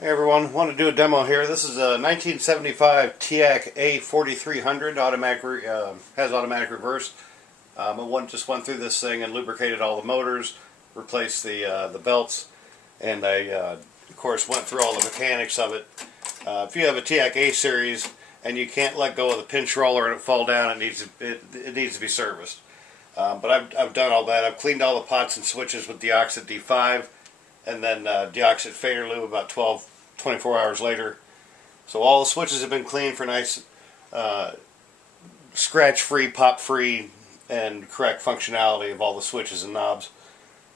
Hey everyone, want to do a demo here. This is a 1975 TEAC A-4300 automatic, has automatic reverse. I just went through this thing and lubricated all the motors, replaced the belts, and I of course went through all the mechanics of it. If you have a TEAC A series and you can't let go of the pinch roller and it fall down, it needs to be serviced. But I've done all that. I've cleaned all the pots and switches with De-Oxit D5. And then De-Oxit Fader lube about 24 hours later. So all the switches have been cleaned for nice scratch-free, pop-free, and correct functionality of all the switches and knobs.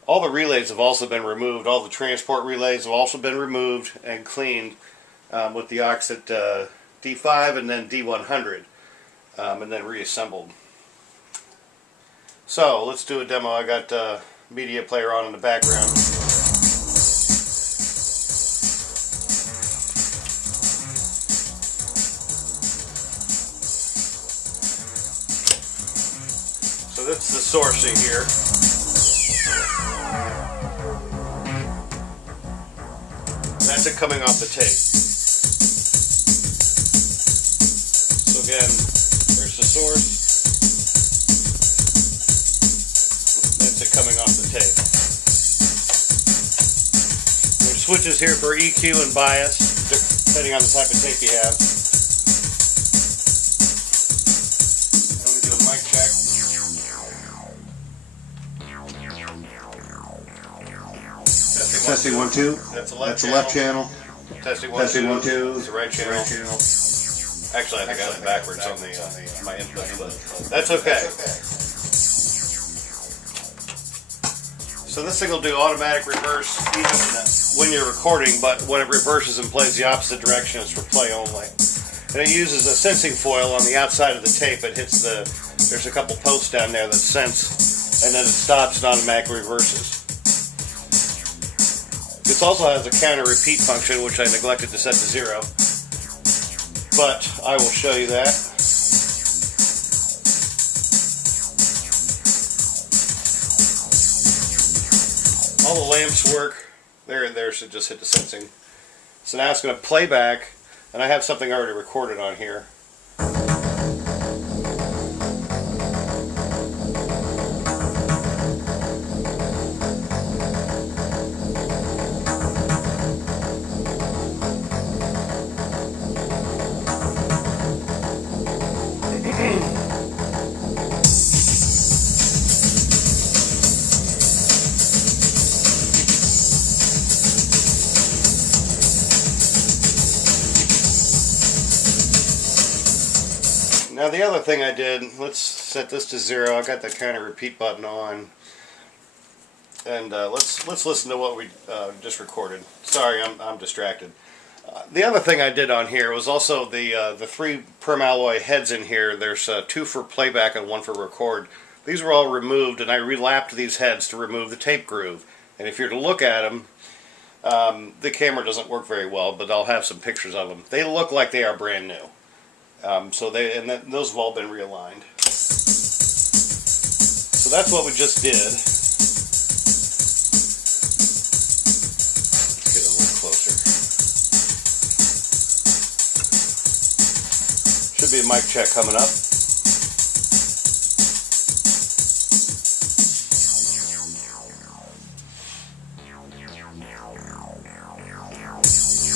All the relays have also been removed. All the transport relays have also been removed and cleaned with De-Oxit D5 and then D100, and then reassembled. So let's do a demo. I got media player on in the background. So that's the sourcing here. That's it coming off the tape. So again, there's the source. That's it coming off the tape. There's switches here for EQ and bias, depending on the type of tape you have. I'm going to do a mic check. Testing 1 2. That's the left channel. Testing 1 Testing 1 2. That's the right channel. Actually, I think I got it backwards on my input, but that's okay. So this thing will do automatic reverse even when you're recording, but when it reverses and plays the opposite direction, it's for play only. And it uses a sensing foil on the outside of the tape. It hits there's a couple posts down there that sense, and then it stops and automatically reverses. This also has a counter repeat function, which I neglected to set to 0, but I will show you that. All the lamps work. There should just hit the sensing. So now it's going to play back, and I have something already recorded on here. Now the other thing I did, let's set this to 0. I got the kind of repeat button on, and let's listen to what we just recorded. Sorry, I'm distracted. The other thing I did on here was also the 3 permalloy heads in here. There's 2 for playback and 1 for record. These were all removed, and I relapped these heads to remove the tape groove. And if you're to look at them, the camera doesn't work very well, but I'll have some pictures of them. They look like they are brand new. Those have all been realigned. So that's what we just did. Let's get a little closer. Should be a mic check coming up.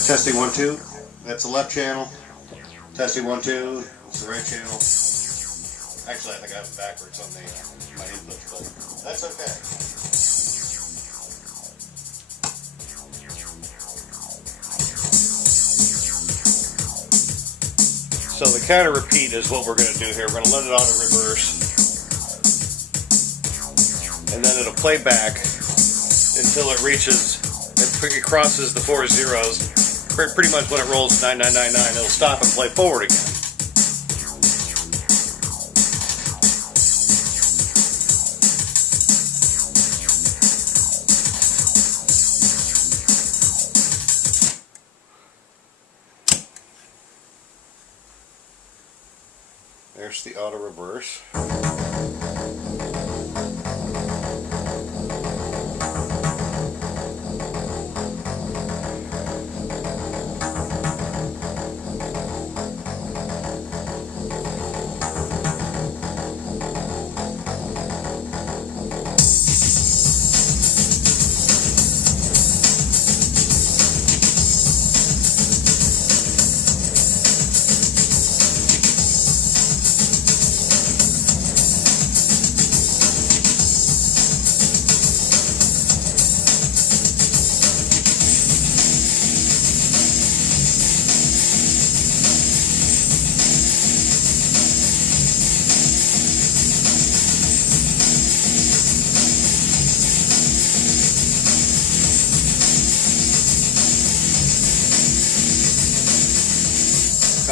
Testing 1 2. That's the left channel. Testing 1 2. It's the right channel. Actually, I think I have it backwards on my input, but that's okay. So the counter repeat is what we're going to do here. We're going to let it auto reverse, and then it'll play back until it crosses the 4 zeros. Pretty much when it rolls 9999, it'll stop and play forward again. There's the auto reverse.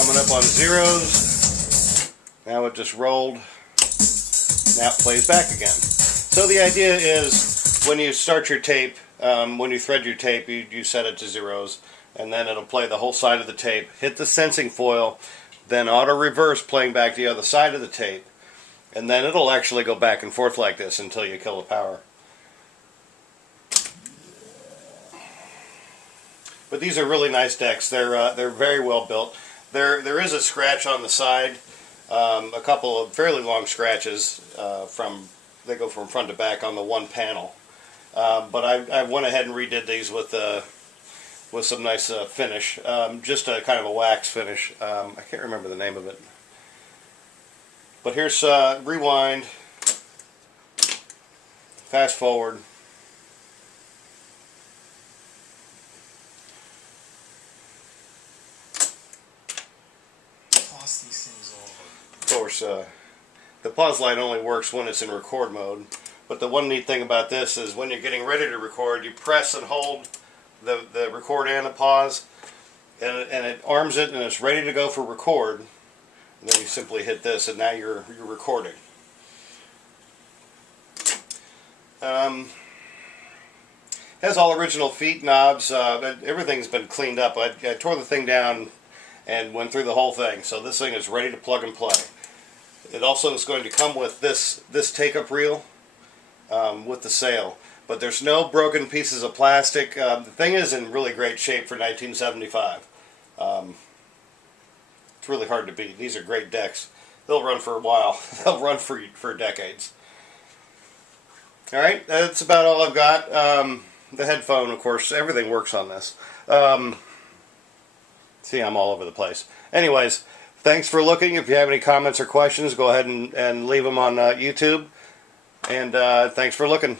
coming up on zeros. Now it just rolled. Now it plays back again. So the idea is when you start your tape, when you thread your tape, you set it to zeros, and then it'll play the whole side of the tape. Hit the sensing foil, then auto reverse playing back the other side of the tape, and then it'll actually go back and forth like this until you kill the power. But these are really nice decks. They're very well built. There is a scratch on the side, a couple of fairly long scratches they go from front to back on the one panel. But I went ahead and redid these with some nice finish, just a kind of a wax finish. I can't remember the name of it. But here's rewind, fast forward. Pause these things over. Of course, the pause light only works when it's in record mode. But the one neat thing about this is when you're getting ready to record, you press and hold the record and the pause, and it arms it and it's ready to go for record. And then you simply hit this, and now you're recording. Has all original feet knobs. Everything's been cleaned up. I tore the thing down and went through the whole thing, so this thing is ready to plug and play. It also is going to come with this take-up reel with the sail, but there's no broken pieces of plastic. The thing is in really great shape for 1975. It's really hard to beat. These are great decks. They'll run for a while. They'll run for decades. Alright, that's about all I've got. The headphone, of course, everything works on this. See, I'm all over the place. Anyways, thanks for looking. If you have any comments or questions, go ahead and leave them on YouTube. And thanks for looking.